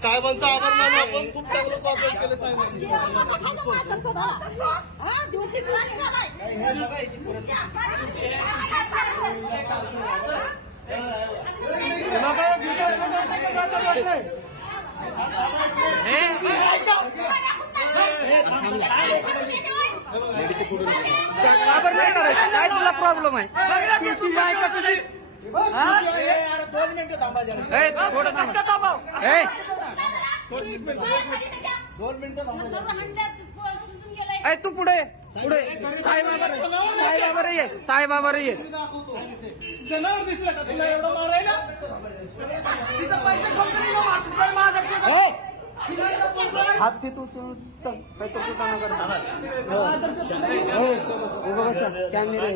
साहेबांचा आभार मानू आपण. खूप चांगलं स्वागत केलं साहेबांनी. काय तुला प्रॉब्लेम आहे? 2 मिनिटं थांबा जरा. 2 मिनिटं थांबा. तू पुढे पुढे साईबाबर ये साईबाबर ये. जनावर दिसलं का तुला एवढं मारायला? हात की तू काय तो कुठं करता बसा कॅमेरा